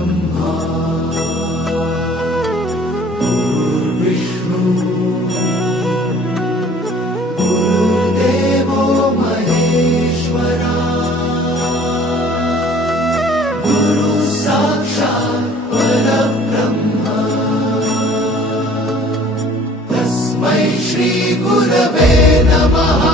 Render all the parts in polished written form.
परब्रह्मा गुरुर्विष्णु गुरुर्देवो महेश्वरा गुरु साक्षात् परब्रह्मा तस्मै श्री गुरवे नमः।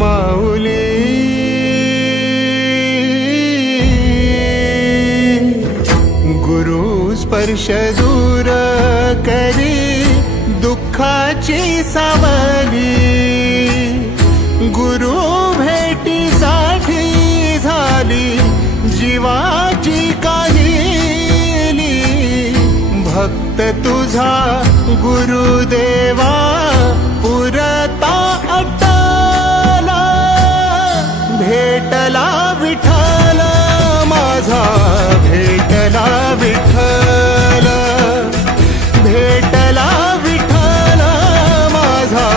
माऊली गुरु स्पर्श दूर करी दुःखाची सावली गुरु भेटीसाठी झाली जीवाची काहिली भक्त तुझा गुरुदेवा पुरता भेटला विठ्ठल माझा भेटला विठ्ठल भेटला विठ्ठल माझा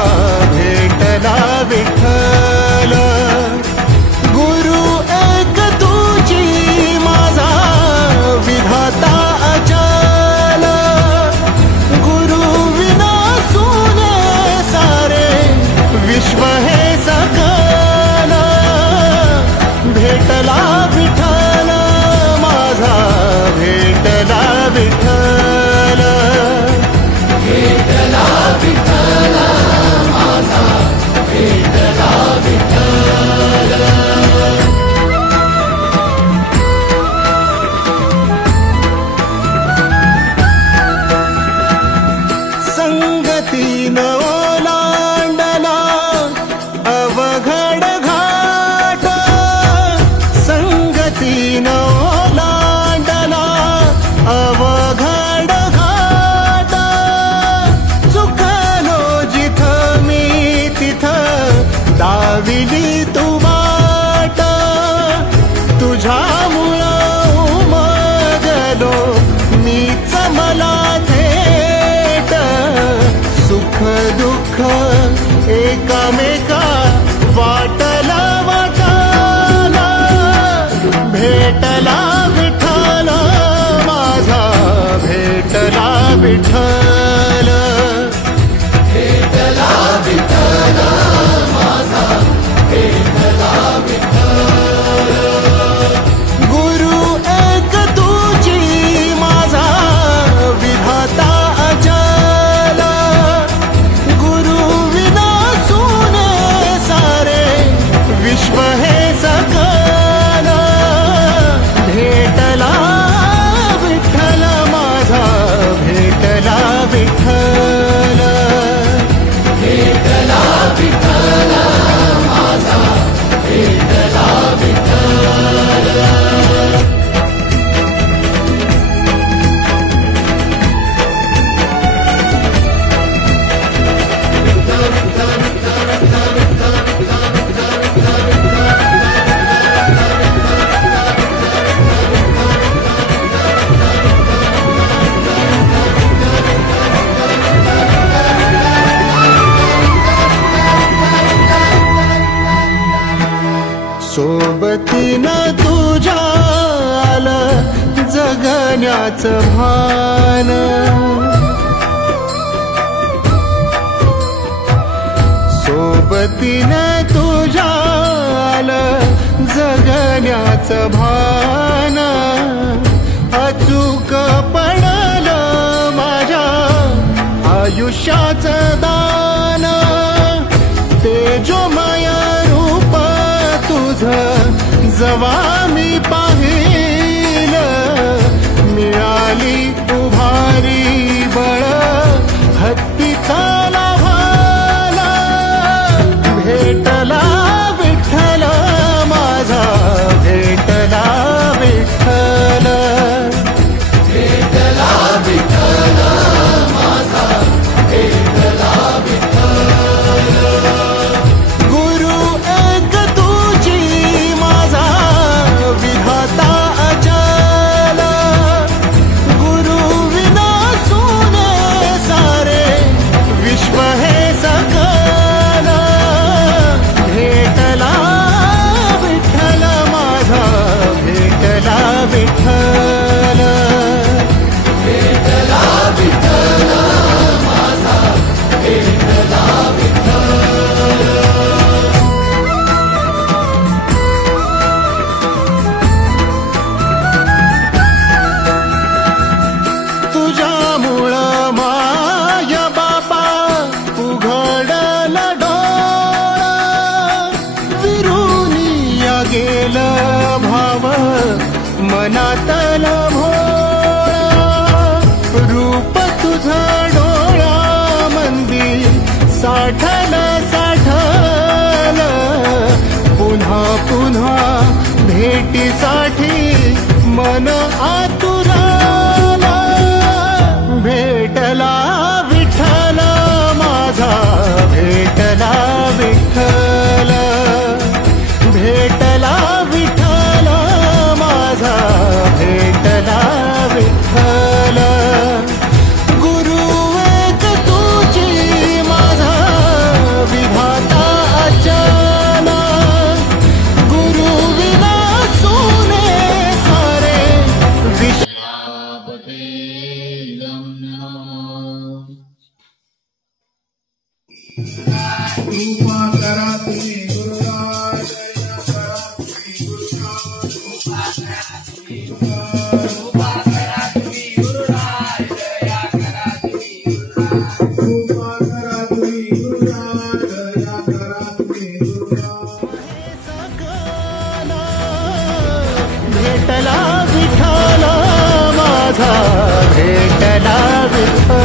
भेटला विठ्ठल गुरु एक तुझी माझा विधाता अचल गुरु विना सुने सारे विश्व हे सकल भेटला विठ्ठल माझा भेटला विठ्ठल भेटला विठ्ठल माझा भेटला विठ्ठल। संगतीन ओलांडला अवघड घाट संगतीन ओलांडला अवघड घाट चुकलो जिथं मी तिथं दाविली तू वाट तुझ्यामुळं उमगलो मीच मला थेट सुख दुःख एकामेका वाटला वाटाला भेटला विठ्ठल माझा भेटला विठ्ठल भेटला विठ्ठल माझा भेटला विठ्ठल गुरु एक तुझी माझा विधाता अचल गुरु विना सुने सारे विश्व हे सकल भेटला विठ्ठल माझा भेटला विठ्ठल भेटला विठ्ठल माझा भेटला विठ्ठल। सोबतीनं तुझ्या आलं जगण्याचं भान सोबतीनं तुझ्या आलं जगण्याचं भान अचूक पडलं माझ्या आयुष्याचं दान तेजोमय रूप तुझं जवा मी पाहिलं मिळाली उभारी बळ हत्तीचा लाभाला भेटला विठ्ठल माझा भेटला विठ्ठल भेटला विठ्ठल माझा भेटला विठ्ठल गुरु एक तुझी माझा मनातला भोळा रूप तुझं डोळा मंदी साठल साठल पुन्हा पुन्हा भेटीसाठी मन आतुराला भेटला विठ्ठल माझा भेटला विठ्ठल भेटला विठ्ठल माझा भेटला विठ्ठल गुरु एक तुझी माझा विधाता अचल गुरु विना सोने सारे कृपा करा तुम्ही गुरुराज करा तुम्ही गुरुराज कृपा करा तुम्ही गुरुराज दया करा तुम्ही गुरुराज कृपा करा तुम्ही गुरुराज दया करा तुम्ही गुरुराज भेटला विठ्ठल माझा भेटला विठ्ठल